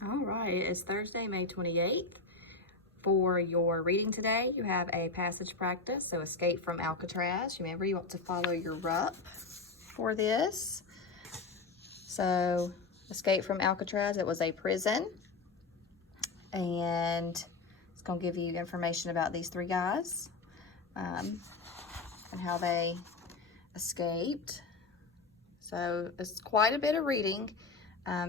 All right, it's Thursday, May 28th. For your reading today, you have a passage practice, so Escape from Alcatraz. Remember, you want to follow your RUP for this. So, Escape from Alcatraz, it was a prison, and it's going to give you information about these three guys and how they escaped. So, it's quite a bit of reading.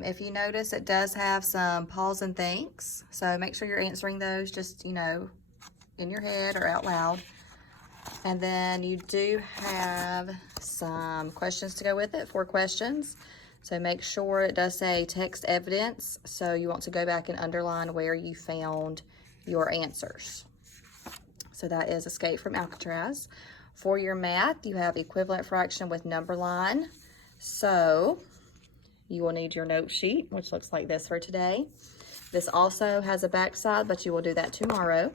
If you notice, it does have some pause and thinks, so make sure you're answering those just, in your head or out loud. And then you do have some questions to go with it, 4 questions. So make sure it does say text evidence, so you want to go back and underline where you found your answers. So that is Escape from Alcatraz. For your math, you have equivalent fraction with number line. So you will need your note sheet, which looks like this for today. This also has a backside, but you will do that tomorrow.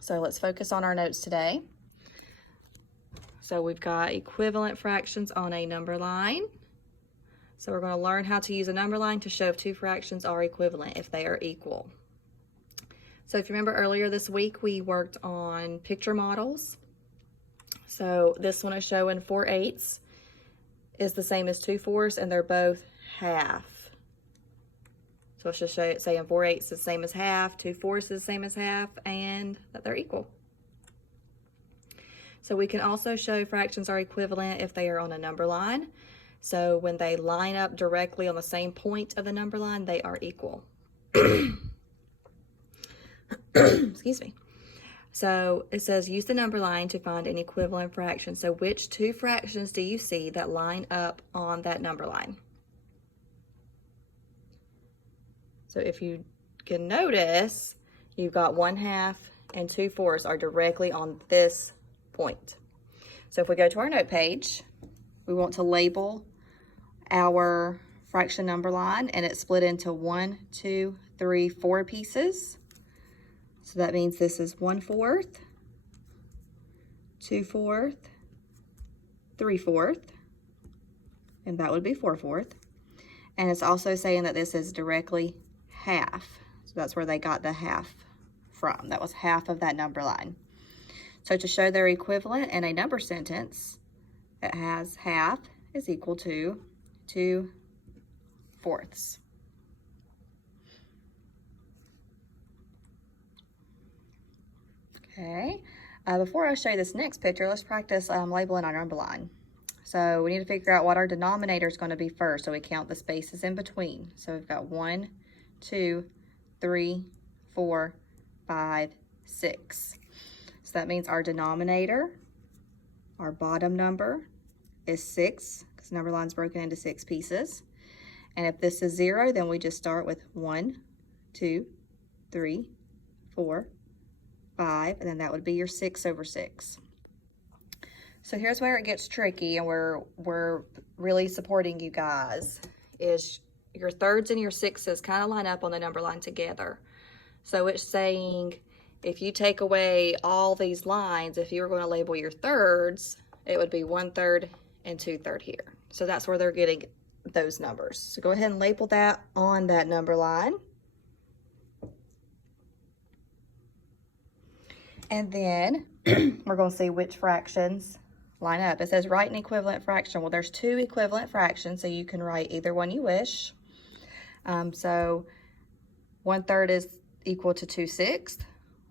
So let's focus on our notes today. So we've got equivalent fractions on a number line. So we're going to learn how to use a number line to show if 2 fractions are equivalent, if they are equal. So if you remember earlier this week, we worked on picture models. So this one is showing 4/8 is the same as 2/4, and they're both half. So it's just saying 4/8 is the same as half, 2/4 is the same as half, and that they're equal. So we can also show fractions are equivalent if they are on a number line. So when they line up directly on the same point of the number line, they are equal. Excuse me. So it says use the number line to find an equivalent fraction. So which 2 fractions do you see that line up on that number line? So if you can notice, you've got 1/2 and 2/4 are directly on this point. So if we go to our note page, we want to label our fraction number line, and it's split into 1, 2, 3, 4 pieces. So that means this is 1/4, 2/4, 3/4, and that would be 4/4. And it's also saying that this is directly half. So that's where they got the half from. That was half of that number line. So to show their equivalent in a number sentence, it has half is equal to 2/4. Okay, before I show you this next picture, let's practice labeling our number line. So we need to figure out what our denominator is going to be first, so we count the spaces in between. So we've got 1, 2, 3, 4, 5, 6. So that means our denominator, our bottom number, is 6, because number line's broken into 6 pieces. And if this is 0, then we just start with 1, 2, 3, 4, 5, and then that would be your 6/6. So here's where it gets tricky, and we're really supporting you guys, is your thirds and your sixes kind of line up on the number line together. So it's saying if you take away all these lines, if you were going to label your thirds, it would be 1/3 and 2/3 here. So that's where they're getting those numbers. So go ahead and label that on that number line. And then we're going to see which fractions line up. It says write an equivalent fraction. Well, there's 2 equivalent fractions, so you can write either one you wish. So 1/3 is equal to 2/6,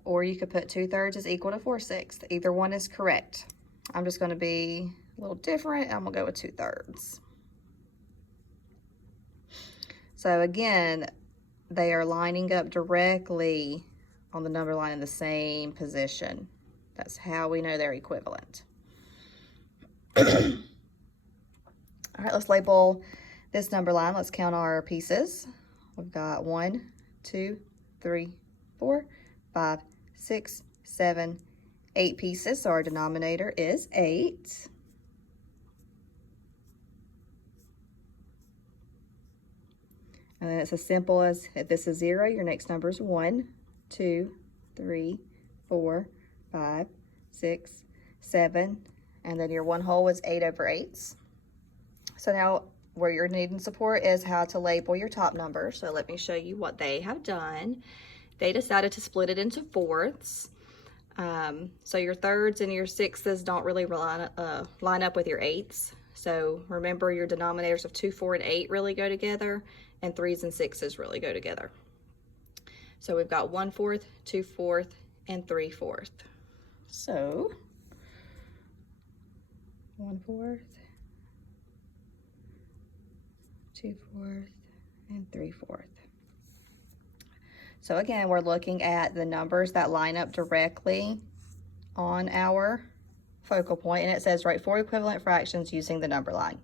or you could put 2/3 is equal to 4/6. Either one is correct. I'm just going to be a little different. I'm going to go with 2/3. So again, they are lining up directly on the number line in the same position. That's how we know they're equivalent. All right, let's label this number line. Let's count our pieces. We've got 1, 2, 3, 4, 5, 6, 7, 8 pieces. So our denominator is 8. And then it's as simple as if this is 0, your next number is 1, 2, 3, 4, 5, 6, 7, and then your one whole is 8/8. So now where you're needing support is how to label your top number. So let me show you what they have done. They decided to split it into fourths. So your thirds and your sixths don't really line up with your eighths. So remember, your denominators of 2, 4, and 8 really go together, and 3s and 6s really go together. So we've got 1/4, 2/4, and 3/4. So 1/4, 2/4, and 3/4. So again, we're looking at the numbers that line up directly on our focal point, and it says write 4 equivalent fractions using the number line.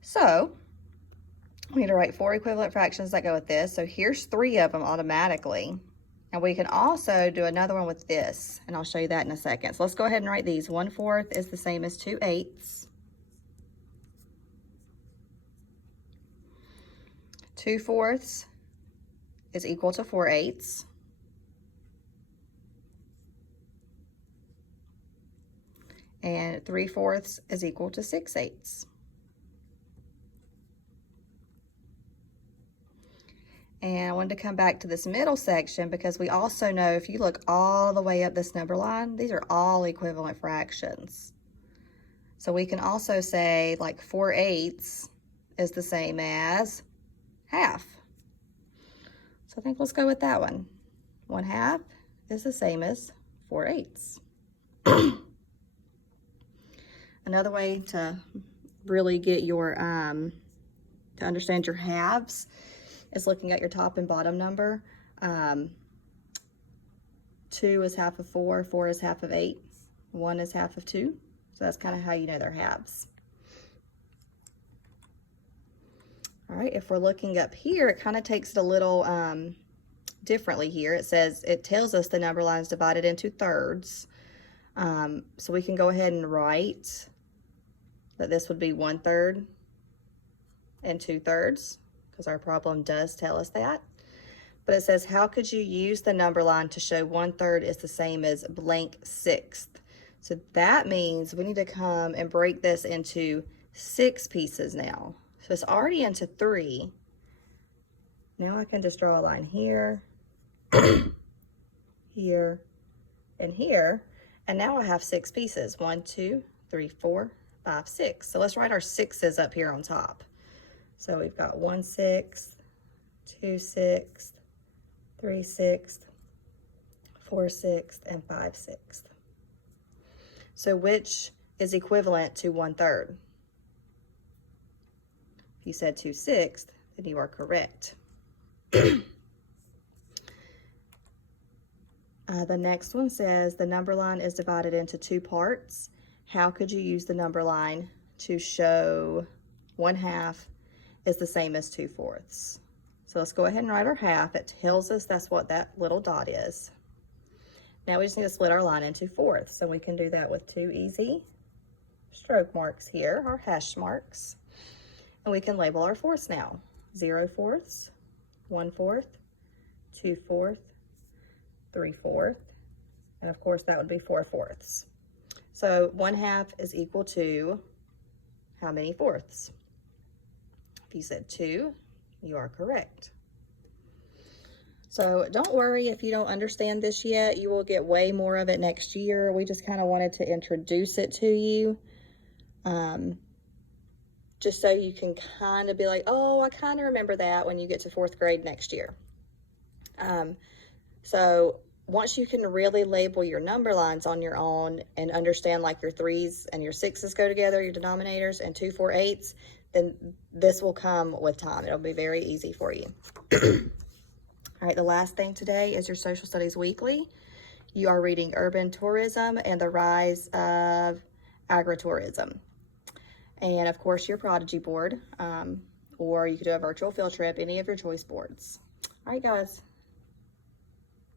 So we need to write 4 equivalent fractions that go with this. So here's 3 of them automatically. And we can also do another one with this, and I'll show you that in a second. So let's go ahead and write these. 1/4 is the same as 2/8. 2/4 is equal to 4/8. And 3/4 is equal to 6/8. And I wanted to come back to this middle section because we also know if you look all the way up this number line, these are all equivalent fractions. So we can also say like 4/8 is the same as half. So I think let's go with that one. 1/2 is the same as 4/8. Another way to really get your, to understand your halves is looking at your top and bottom number. 2 is half of 4, 4 is half of 8, 1 is half of 2. So that's kind of how you know they're halves. All right, if we're looking up here, it kind of takes it a little differently here. It tells us the number line is divided into thirds. So we can go ahead and write that this would be 1/3 and 2/3, because our problem does tell us that. But it says, how could you use the number line to show 1/3 is the same as blank sixth? So that means we need to come and break this into 6 pieces now. So it's already into 3. Now I can just draw a line here, here, and here. And now I have 6 pieces. 1, 2, 3, 4, 5, 6. So let's write our 6s up here on top. So we've got 1/6, 2/6, 3/6, 4/6, and 5/6. So which is equivalent to 1/3? If you said 2/6, then you are correct. The next one says the number line is divided into 2 parts. How could you use the number line to show 1/2 is the same as 2/4? So let's go ahead and write our half. It tells us that's what that little dot is. Now we just need to split our line into 4ths. So we can do that with 2 easy stroke marks here, or hash marks. And we can label our fourths now. 0/4, 1/4, 2/4, 3/4, and of course that would be 4/4. So 1/2 is equal to how many fourths? If you said 2, you are correct. So don't worry if you don't understand this yet. You will get way more of it next year. We just kind of wanted to introduce it to you. Just so you can kind of be like, oh, I kind of remember that when you get to 4th grade next year. So once you can really label your number lines on your own and understand like your 3s and your 6s go together, your denominators, and 2, 4, 8s, then this will come with time. It'll be very easy for you. All right, the last thing today is your Social Studies Weekly. You are reading Urban Tourism and the Rise of Agritourism. And of course your Prodigy board, or you could do a virtual field trip, any of your choice boards. All right, guys.